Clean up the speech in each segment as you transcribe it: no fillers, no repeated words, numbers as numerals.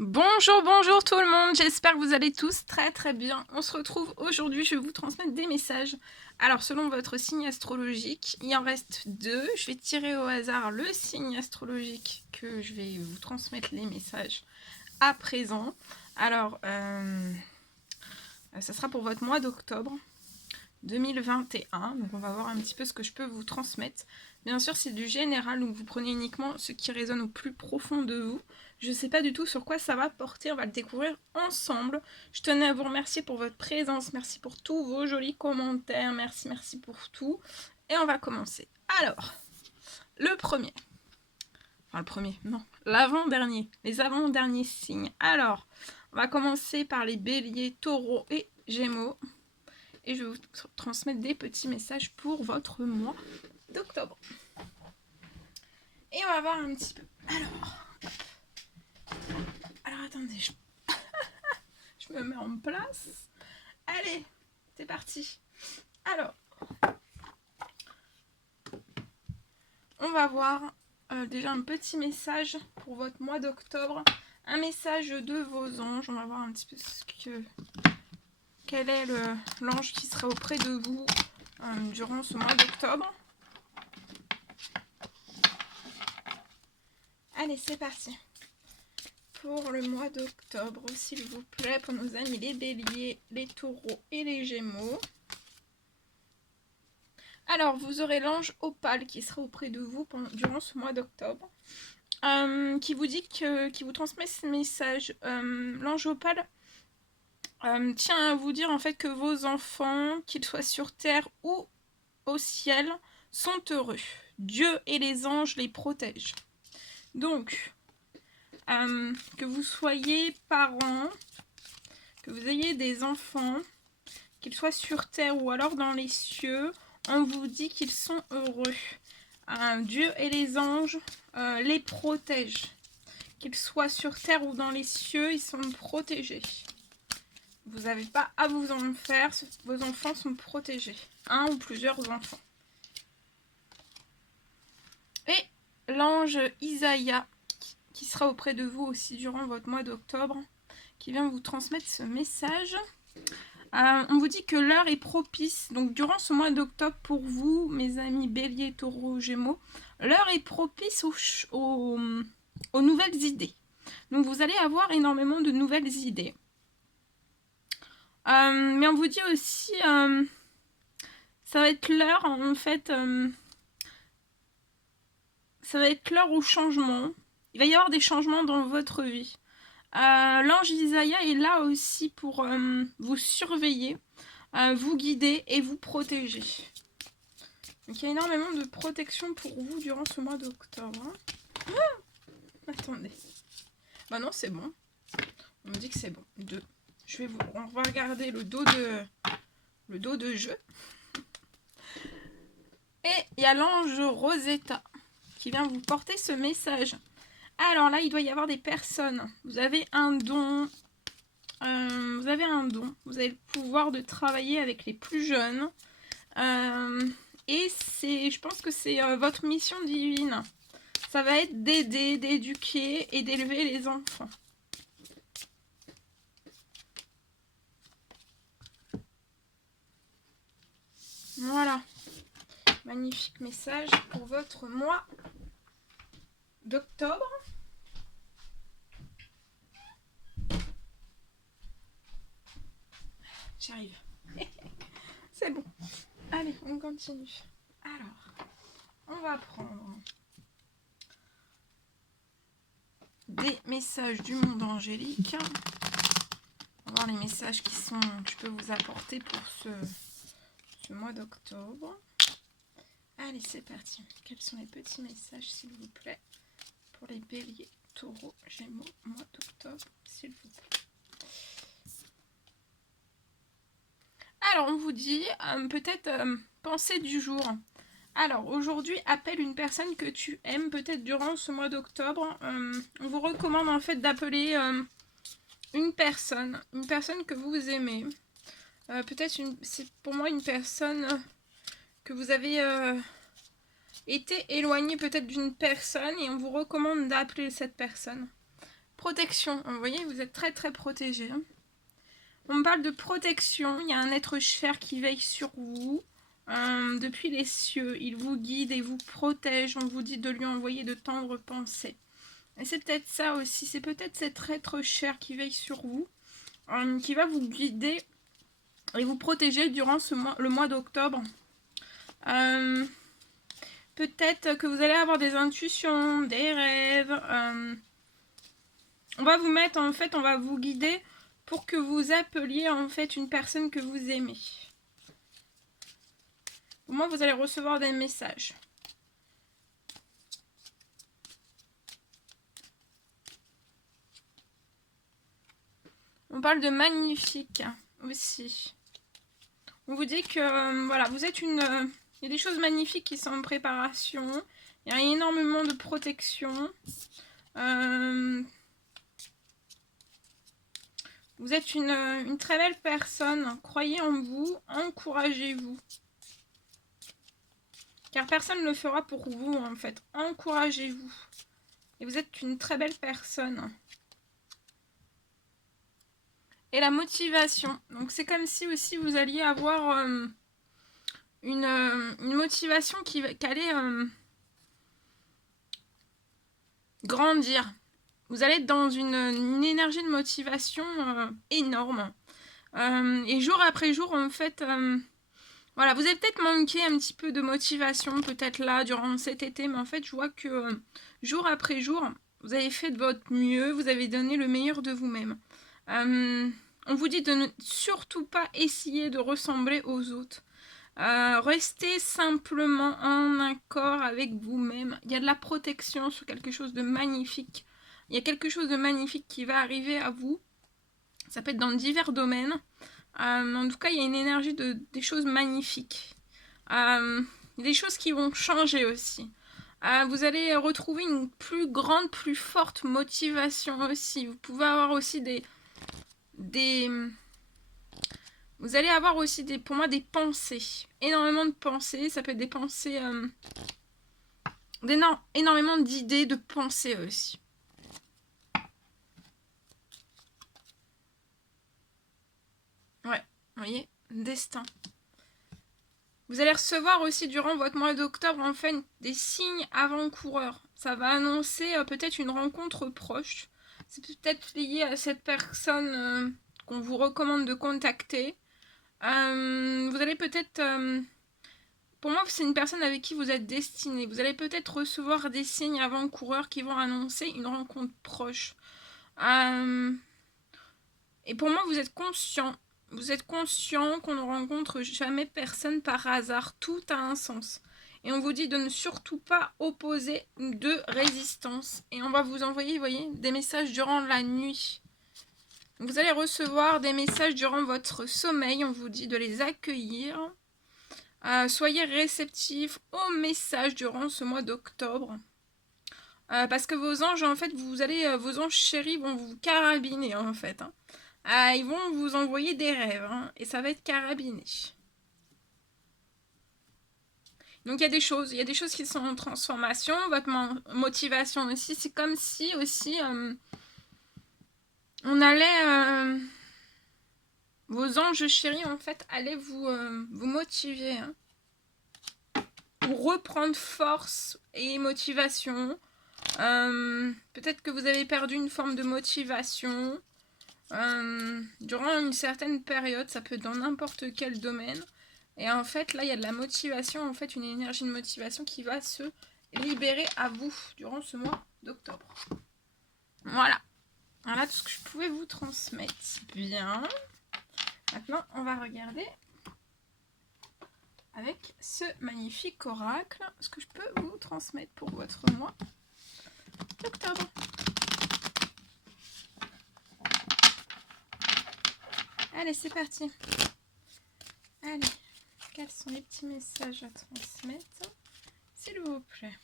Bonjour, bonjour tout le monde, j'espère que vous allez tous très bien. On se retrouve aujourd'hui, je vais vous transmettre des messages. Alors selon votre signe astrologique, il en reste deux. Je vais tirer au hasard le signe astrologique que je vais vous transmettre les messages à présent. Alors, ça sera pour votre mois d'octobre 2021, donc on va voir un petit peu ce que je peux vous transmettre. Bien sûr c'est du général, donc vous prenez uniquement ce qui résonne au plus profond de vous. Je ne sais pas du tout sur quoi ça va porter, on va le découvrir ensemble. Je tenais à vous remercier pour votre présence, merci pour tous vos jolis commentaires, merci pour tout. Et on va commencer. Alors, le premier, non, l'avant-dernier, les avant-derniers signes. Alors, on va commencer par les béliers, taureaux et gémeaux. Et je vais vous transmettre des petits messages pour votre mois d'octobre. Et on va voir un petit peu. Alors attendez, je me mets en place. Allez, c'est parti. Alors, on va voir déjà un petit message pour votre mois d'octobre. Un message de vos anges. On va voir un petit peu quel est l'ange qui sera auprès de vous durant ce mois d'octobre. Allez, c'est parti. Pour le mois d'octobre, s'il vous plaît, pour nos amis les béliers, les taureaux et les gémeaux. Alors, vous aurez l'ange opale qui sera auprès de vous durant ce mois d'octobre, qui vous dit qui vous transmet ce message. L'ange opale tient à vous dire en fait que vos enfants, qu'ils soient sur terre ou au ciel, sont heureux. Dieu et les anges les protègent. Donc, que vous soyez parents, que vous ayez des enfants, qu'ils soient sur terre ou alors dans les cieux, on vous dit qu'ils sont heureux. Dieu et les anges les protègent. Qu'ils soient sur terre ou dans les cieux, ils sont protégés. Vous n'avez pas à vous en faire, vos enfants sont protégés. Un ou plusieurs enfants. Et l'ange Isaïa, qui sera auprès de vous aussi durant votre mois d'octobre, qui vient vous transmettre ce message. On vous dit que l'heure est propice, donc durant ce mois d'octobre pour vous, mes amis béliers, taureaux, gémeaux, l'heure est propice aux nouvelles idées. Donc vous allez avoir énormément de nouvelles idées. Mais on vous dit aussi, ça va être l'heure, en fait, ça va être l'heure au changement. Il va y avoir des changements dans votre vie. L'ange Isaïa est là aussi pour vous surveiller, vous guider et vous protéger. Donc il y a énormément de protection pour vous durant ce mois d'octobre. Attendez. Bah non, c'est bon. On me dit que c'est bon. On va regarder le dos de jeu. Et il y a l'ange Rosetta qui vient vous porter ce message. Alors là, il doit y avoir des personnes. Vous avez un don. Vous avez le pouvoir de travailler avec les plus jeunes. Et je pense que c'est votre mission divine. Ça va être d'aider, d'éduquer et d'élever les enfants. Voilà. Magnifique message pour votre mois d'octobre. J'arrive. C'est bon. Allez, on continue. Alors, on va prendre des messages du monde angélique. On va voir les messages que je peux vous apporter pour ce mois d'octobre. Allez, c'est parti. Quels sont les petits messages, s'il vous plaît, pour les béliers, taureaux, gémeaux, mois d'octobre, s'il vous plaît. Alors, on vous dit, peut-être pensée du jour. Alors, aujourd'hui, appelle une personne que tu aimes, peut-être durant ce mois d'octobre. On vous recommande en fait d'appeler une personne que vous aimez. Peut-être, c'est pour moi une personne que vous avez été éloigné peut-être d'une personne et on vous recommande d'appeler cette personne. Protection. Vous voyez, vous êtes très très protégé. On me parle de protection. Il y a un être cher qui veille sur vous. Depuis les cieux, il vous guide et vous protège. On vous dit de lui envoyer de tendres pensées. Et c'est peut-être ça aussi. C'est peut-être cet être cher qui veille sur vous. Qui va vous guider et vous protéger durant le mois d'octobre. Peut-être que vous allez avoir des intuitions, des rêves. On va vous mettre, en fait, on va vous guider pour que vous appeliez, en fait, une personne que vous aimez. Au moins, vous allez recevoir des messages. On parle de magnifique aussi. On vous dit que, voilà, vous êtes une... il y a des choses magnifiques qui sont en préparation. Il y a énormément de protection. Vous êtes une très belle personne. Croyez en vous. Encouragez-vous. Car personne ne le fera pour vous, en fait. Encouragez-vous. Et vous êtes une très belle personne. Et la motivation. Donc c'est comme si aussi vous alliez avoir une motivation qui allait grandir. Vous allez être dans une énergie de motivation énorme. Et jour après jour, en fait, voilà, vous avez peut-être manqué un petit peu de motivation, peut-être là, durant cet été, mais en fait, je vois que jour après jour, vous avez fait de votre mieux, vous avez donné le meilleur de vous-même. On vous dit de ne surtout pas essayer de ressembler aux autres. Restez simplement en accord avec vous-même. Il y a de la protection sur quelque chose de magnifique. Il y a quelque chose de magnifique qui va arriver à vous. Ça peut être dans divers domaines. En tout cas, il y a une énergie des choses magnifiques. Des choses qui vont changer aussi. Vous allez retrouver une plus grande, plus forte motivation aussi. Vous pouvez avoir aussi vous allez avoir aussi pour moi des pensées. Énormément de pensées. Ça peut être des pensées... énormément d'idées, de pensées aussi. Ouais, vous voyez, destin. Vous allez recevoir aussi durant votre mois d'octobre, en fait, des signes avant-coureurs. Ça va annoncer peut-être une rencontre proche. C'est peut-être lié à cette personne qu'on vous recommande de contacter. Vous allez peut-être... pour moi, c'est une personne avec qui vous êtes destiné. Vous allez peut-être recevoir des signes avant-coureurs qui vont annoncer une rencontre proche. Et pour moi, vous êtes conscient. Vous êtes conscient qu'on ne rencontre jamais personne par hasard. Tout a un sens. Et on vous dit de ne surtout pas opposer de résistance. Et on va vous envoyer, vous voyez, des messages durant la nuit. Vous allez recevoir des messages durant votre sommeil. On vous dit de les accueillir. Soyez réceptifs aux messages durant ce mois d'octobre. Parce que vos anges, en fait, vos anges chéris vont vous carabiner, en fait. Ils vont vous envoyer des rêves, et ça va être carabiné. Donc il y a des choses qui sont en transformation. Votre motivation aussi, c'est comme si aussi on allait... vos anges chéris, en fait, allaient vous motiver. Pour reprendre force et motivation. Peut-être que vous avez perdu une forme de motivation. Durant une certaine période, ça peut être dans n'importe quel domaine. Et en fait, là, il y a de la motivation, en fait, une énergie de motivation qui va se libérer à vous durant ce mois d'octobre. Voilà. Voilà tout ce que je pouvais vous transmettre. Bien. Maintenant, on va regarder avec ce magnifique oracle ce que je peux vous transmettre pour votre mois d'octobre. Allez, c'est parti. Allez, quels sont les petits messages à transmettre, s'il vous plaît?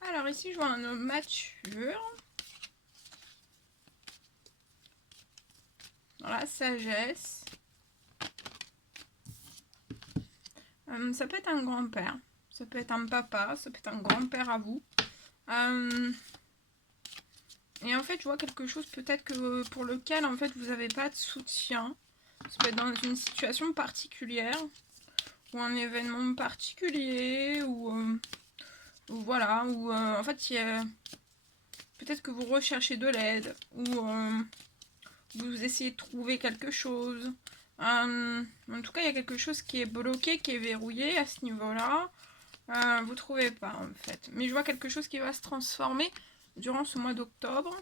Alors ici, je vois un homme mature. la sagesse. Ça peut être un grand-père, ça peut être un papa, ça peut être un grand-père à vous. Et en fait, je vois quelque chose peut-être que pour lequel en fait vous n'avez pas de soutien. Ça peut être dans une situation particulière ou un événement particulier ou voilà, ou en fait peut-être que vous recherchez de l'aide ou vous essayez de trouver quelque chose. En tout cas, il y a quelque chose qui est bloqué, qui est verrouillé à ce niveau-là. Vous trouvez pas en fait. Mais je vois quelque chose qui va se transformer durant ce mois d'octobre.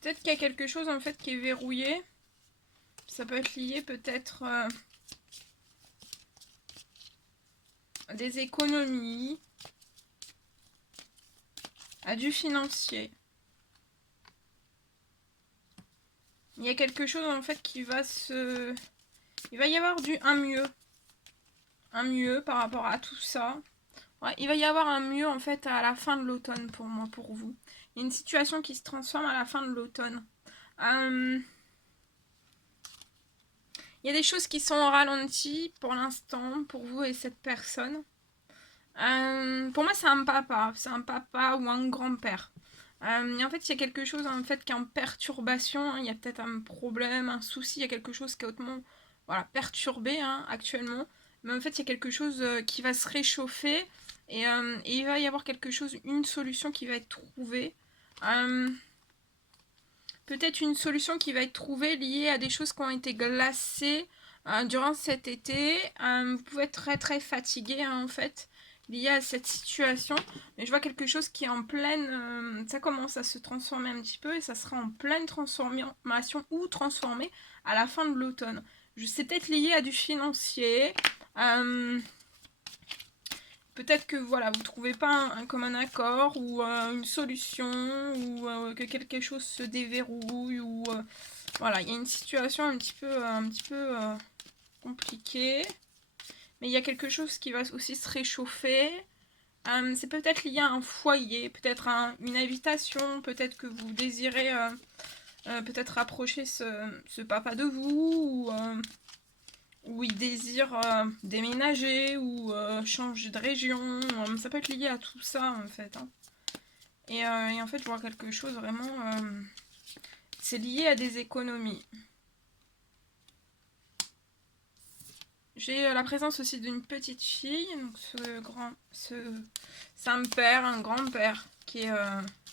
Peut-être qu'il y a quelque chose en fait qui est verrouillé. Ça peut être lié peut-être à des économies, à du financier. Il y a quelque chose en fait qui va se... Il va y avoir un mieux. Un mieux par rapport à tout ça. Ouais, il va y avoir un mieux en fait à la fin de l'automne pour moi, pour vous. Il y a une situation qui se transforme à la fin de l'automne. Il y a des choses qui sont au ralenti pour l'instant, pour vous et cette personne. Pour moi, c'est un papa ou un grand-père. Et en fait, il y a quelque chose en fait qui est en perturbation. Il y a peut-être un problème, un souci, il y a quelque chose qui est hautement perturbé actuellement. Mais en fait, il y a quelque chose qui va se réchauffer et il va y avoir quelque chose, une solution qui va être trouvée. Peut-être une solution qui va être trouvée liée à des choses qui ont été glacées durant cet été. Vous pouvez être très très fatigué en fait lié à cette situation. Mais je vois quelque chose qui est en pleine... ça commence à se transformer un petit peu et ça sera en pleine transformation ou transformé à la fin de l'automne. C'est peut-être lié à du financier. Peut-être que voilà, vous trouvez pas un commun accord ou une solution ou que quelque chose se déverrouille ou voilà, il y a une situation un petit peu compliquée, mais il y a quelque chose qui va aussi se réchauffer. C'est peut-être lié à un foyer, peut-être une invitation, peut-être que vous désirez peut-être rapprocher ce papa de vous ou il désire déménager ou changer de région. Ça peut être lié à tout ça en fait. Et en fait, je vois quelque chose vraiment... c'est lié à des économies. J'ai la présence aussi d'une petite fille, donc c'est un père, un grand-père qui est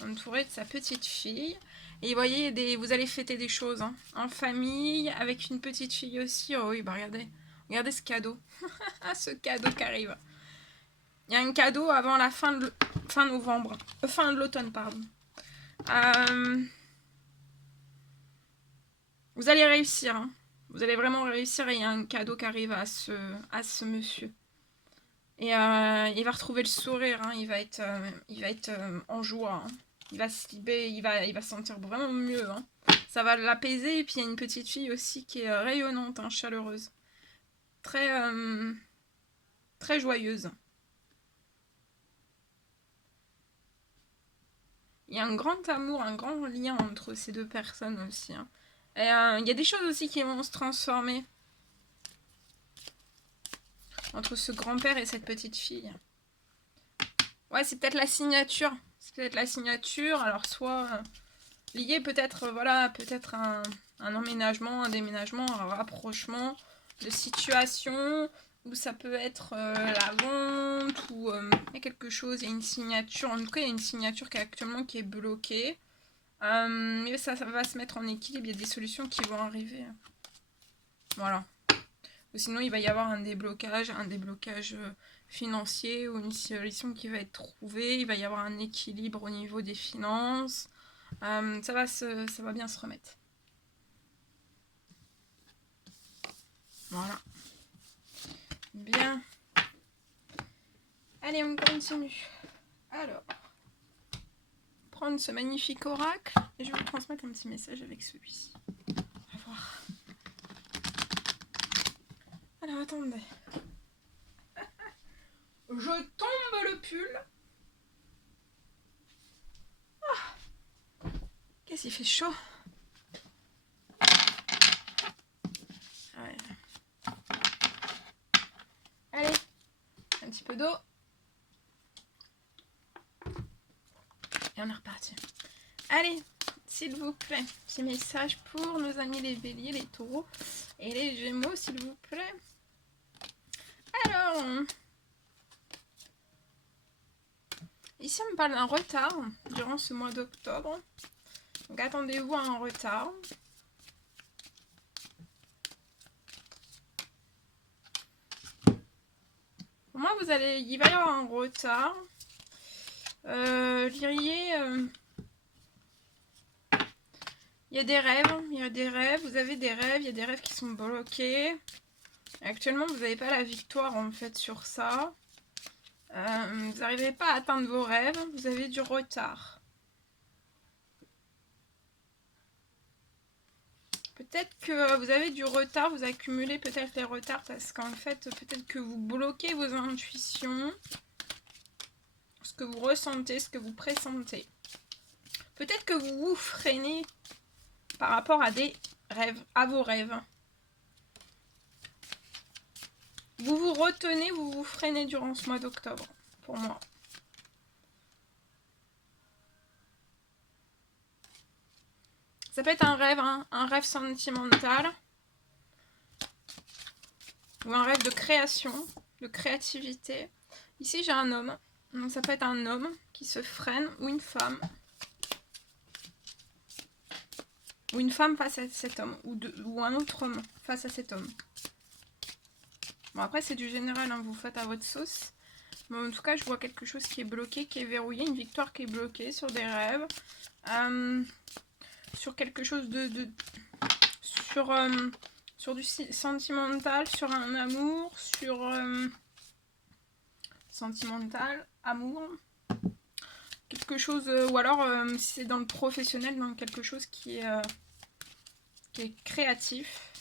entouré de sa petite fille. Et vous voyez, vous allez fêter des choses en famille, avec une petite fille aussi. Oh oui, bah regardez ce cadeau. Ce cadeau qui arrive. Il y a un cadeau avant la fin novembre. Fin de l'automne, pardon. Vous allez réussir. Vous allez vraiment réussir et il y a un cadeau qui arrive à ce monsieur. Et il va retrouver le sourire. Il va être en joie. Il va se libérer, il va se sentir vraiment mieux. Ça va l'apaiser. Et puis il y a une petite fille aussi qui est rayonnante, chaleureuse. Très, très joyeuse. Il y a un grand amour, un grand lien entre ces deux personnes aussi. Et il y a des choses aussi qui vont se transformer entre ce grand-père et cette petite fille. Ouais, c'est peut-être la signature. C'est peut-être la signature. Alors, soit lié peut-être, voilà, peut-être un emménagement, un déménagement, un rapprochement de situation, ou ça peut être la vente, ou il y a quelque chose, il y a une signature. En tout cas, il y a une signature qui est actuellement qui est bloquée. Mais ça va se mettre en équilibre, il y a des solutions qui vont arriver. Voilà. Ou sinon, il va y avoir un déblocage financier ou une solution qui va être trouvée. Il va y avoir un équilibre au niveau des finances. Ça va bien se remettre. Voilà. Bien. Allez, on continue. Alors, prendre ce magnifique oracle et je vais vous transmettre un petit message avec celui-ci. On va voir. Alors, attendez. Je tombe le pull. Qu'est-ce qu'il fait chaud. Ouais. Allez, un petit peu d'eau. Et on est reparti. Allez, s'il vous plaît, petit message pour nos amis les béliers, les taureaux et les gémeaux, s'il vous plaît. Alors, ici on me parle d'un retard durant ce mois d'octobre. Donc attendez-vous à un retard. Pour moi, il va y avoir un retard. Il y a des rêves, vous avez des rêves, il y a des rêves qui sont bloqués. Actuellement, vous n'avez pas la victoire en fait sur ça. Vous n'arrivez pas à atteindre vos rêves, vous avez du retard. Peut-être que vous avez du retard, vous accumulez peut-être les retards parce qu'en fait, peut-être que vous bloquez vos intuitions, ce que vous ressentez, ce que vous pressentez. Peut-être que vous vous freinez par rapport à des rêves, à vos rêves. Vous vous retenez, vous vous freinez durant ce mois d'octobre, pour moi. Ça peut être un rêve, hein, un rêve sentimental. Ou un rêve de création, de créativité. Ici, j'ai un homme. Donc ça peut être un homme qui se freine ou une femme. Ou une femme face à cet homme. Ou un autre homme face à cet homme. Bon, après, c'est du général, hein, vous faites à votre sauce. Mais en tout cas, je vois quelque chose qui est bloqué, qui est verrouillé. Une victoire qui est bloquée sur des rêves. Sur quelque chose sur du sentimental, sur un amour, sur sentimental, amour, quelque chose, ou alors si c'est dans le professionnel, dans quelque chose qui est créatif.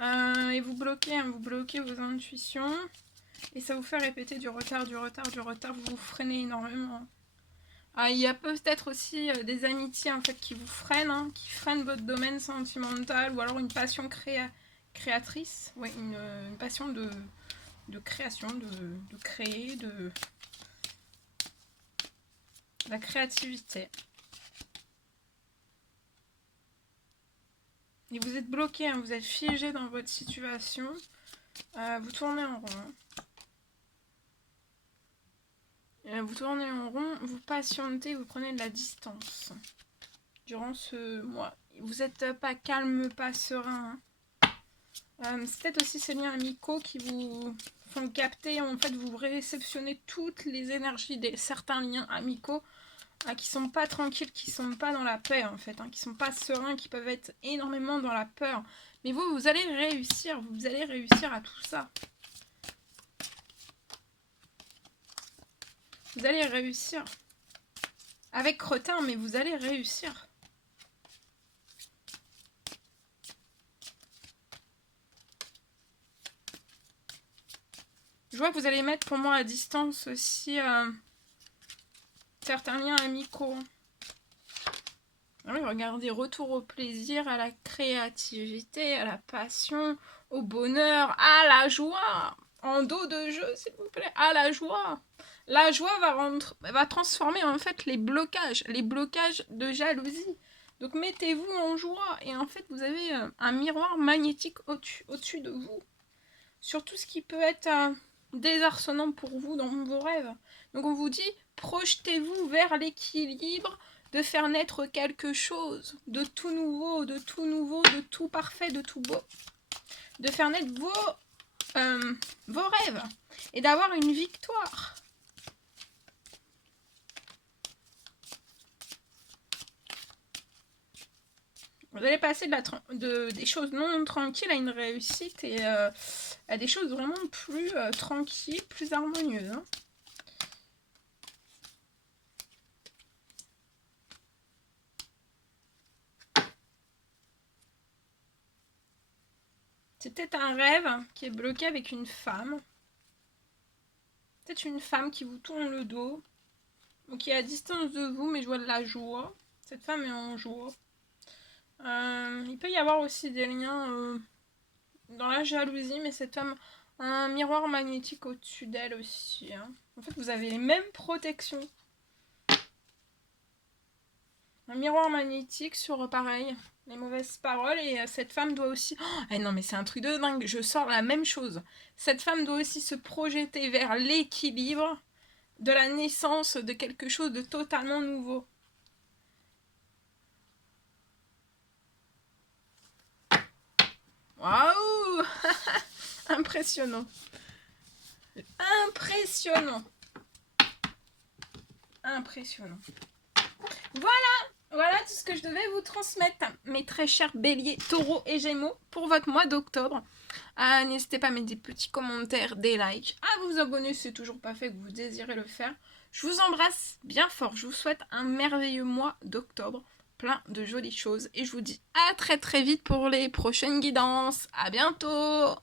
Et vous bloquez vos intuitions et ça vous fait répéter du retard, vous vous freinez énormément. Il y a peut-être aussi des amitiés en fait qui vous freinent, hein, qui freinent votre domaine sentimental ou alors une passion créatrice, ouais, une passion de création, de créer, de la créativité. Et vous êtes bloqué, hein, vous êtes figé dans votre situation, vous tournez en rond. Vous tournez en rond, vous patientez, vous prenez de la distance durant ce mois. Vous n'êtes pas calme, pas serein. C'est peut-être aussi ces liens amicaux qui vous font capter, en fait vous réceptionnez toutes les énergies de certains liens amicaux qui sont pas tranquilles, qui sont pas dans la paix en fait, qui sont pas sereins, qui peuvent être énormément dans la peur. Mais vous allez réussir, à tout ça. Vous allez réussir. Avec retard, mais vous allez réussir. Je vois que vous allez mettre pour moi à distance aussi certains liens amicaux. Oui, regardez, retour au plaisir, à la créativité, à la passion, au bonheur, à la joie. En dos de jeu, s'il vous plaît, à la joie. La joie va transformer en fait les blocages de jalousie. Donc mettez-vous en joie et en fait vous avez un miroir magnétique au-dessus de vous. Sur tout ce qui peut être désarçonnant pour vous dans vos rêves. Donc on vous dit, projetez-vous vers l'équilibre, de faire naître quelque chose de tout nouveau, de tout parfait, de tout beau. De faire naître vos rêves et d'avoir une victoire. Vous allez passer des choses non tranquilles à une réussite et à des choses vraiment plus tranquilles, plus harmonieuses. Hein. C'est peut-être un rêve qui est bloqué avec une femme. Peut-être une femme qui vous tourne le dos, ou qui est à distance de vous, mais je vois de la joie. Cette femme est en joie. Il peut y avoir aussi des liens dans la jalousie, mais cette femme a un miroir magnétique au-dessus d'elle aussi. Hein. En fait, vous avez les mêmes protections. Un miroir magnétique sur, pareil, les mauvaises paroles. Et cette femme doit aussi... Oh, non, mais c'est un truc de dingue. Je sors la même chose. Cette femme doit aussi se projeter vers l'équilibre de la naissance de quelque chose de totalement nouveau. Waouh. Impressionnant. Impressionnant. Impressionnant. Voilà tout ce que je devais vous transmettre, mes très chers béliers, taureaux et gémeaux, pour votre mois d'octobre. N'hésitez pas à mettre des petits commentaires, des likes, à vous abonner si c'est toujours pas fait que vous désirez le faire. Je vous embrasse bien fort, je vous souhaite un merveilleux mois d'octobre, plein de jolies choses, et je vous dis à très très vite pour les prochaines guidances. À bientôt!